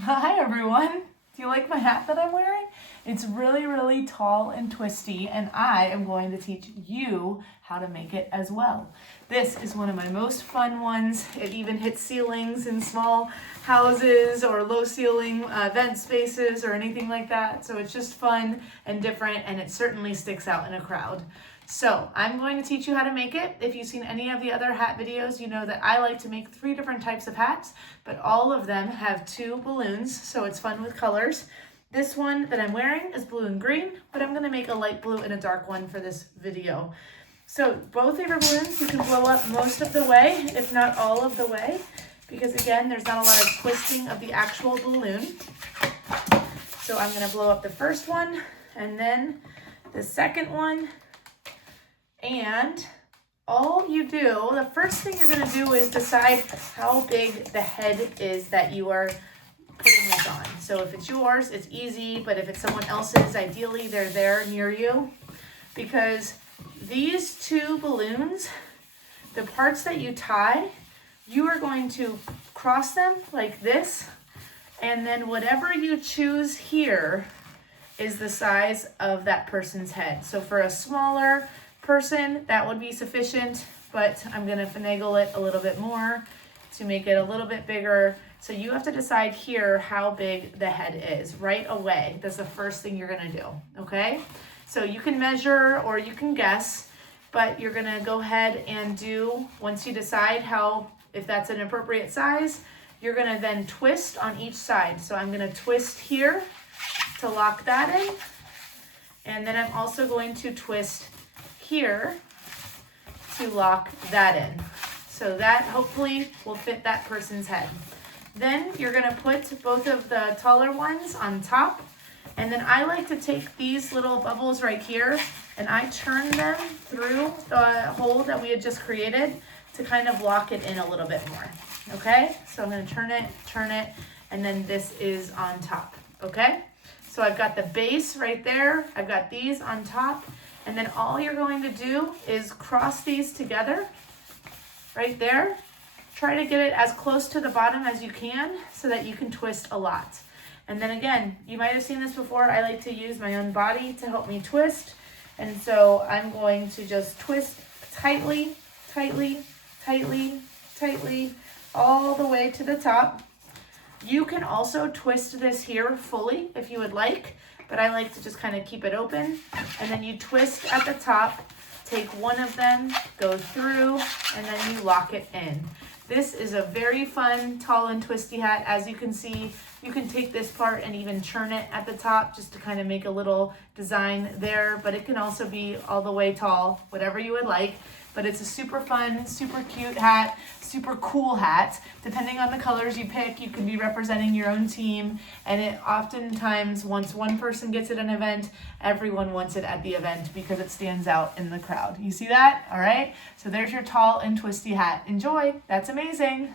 Hi everyone! Do you like my hat that I'm wearing? It's really, really tall and twisty, and I am going to teach you how to make it as well. This is one of my most fun ones. It even hits ceilings in small houses or low ceiling vent spaces or anything like that. So it's just fun and different, and it certainly sticks out in a crowd. So I'm going to teach you how to make it. If you've seen any of the other hat videos, you know that I like to make 3 different types of hats, but all of them have 2 balloons, so it's fun with colors. This one that I'm wearing is blue and green, but I'm gonna make a light blue and a dark one for this video. So both of your balloons you can blow up most of the way, if not all of the way, because again, there's not a lot of twisting of the actual balloon. So I'm gonna blow up the first one, and then the second one. And all you do, the first thing you're gonna do is decide how big the head is that you are putting this on. So if it's yours, it's easy, but if it's someone else's, ideally they're there near you. Because these 2 balloons, the parts that you tie, you are going to cross them like this, and then whatever you choose here is the size of that person's head. So for a smaller person, that would be sufficient, but I'm gonna finagle it a little bit more to make it a little bit bigger. So you have to decide here how big the head is right away. That's the first thing you're gonna do, okay? So you can measure or you can guess, but you're gonna go ahead and do, once you decide if that's an appropriate size, you're gonna then twist on each side. So I'm gonna twist here to lock that in, and then I'm also going to twist here to lock that in. So that hopefully will fit that person's head. Then you're gonna put both of the taller ones on top, and then I like to take these little bubbles right here and I turn them through the hole that we had just created to kind of lock it in a little bit more, okay? So I'm gonna turn it, and then this is on top, okay? So I've got the base right there, I've got these on top, and then all you're going to do is cross these together right there. Try to get it as close to the bottom as you can so that you can twist a lot. And then again, you might have seen this before, I like to use my own body to help me twist. And so I'm going to just twist tightly, tightly, tightly, tightly, all the way to the top. You can also twist this here fully if you would like, but I like to just kind of keep it open. And then you twist at the top, take one of them, go through, and then you lock it in. This is a very fun, tall and twisty hat. As you can see, you can take this part and even churn it at the top just to kind of make a little design there, but it can also be all the way tall, whatever you would like. But it's a super fun, super cute hat, super cool hat. Depending on the colors you pick, you can be representing your own team. And it oftentimes, once one person gets at an event, everyone wants it at the event because it stands out in the crowd. You see that? All right. So there's your tall and twisty hat. Enjoy. That's amazing.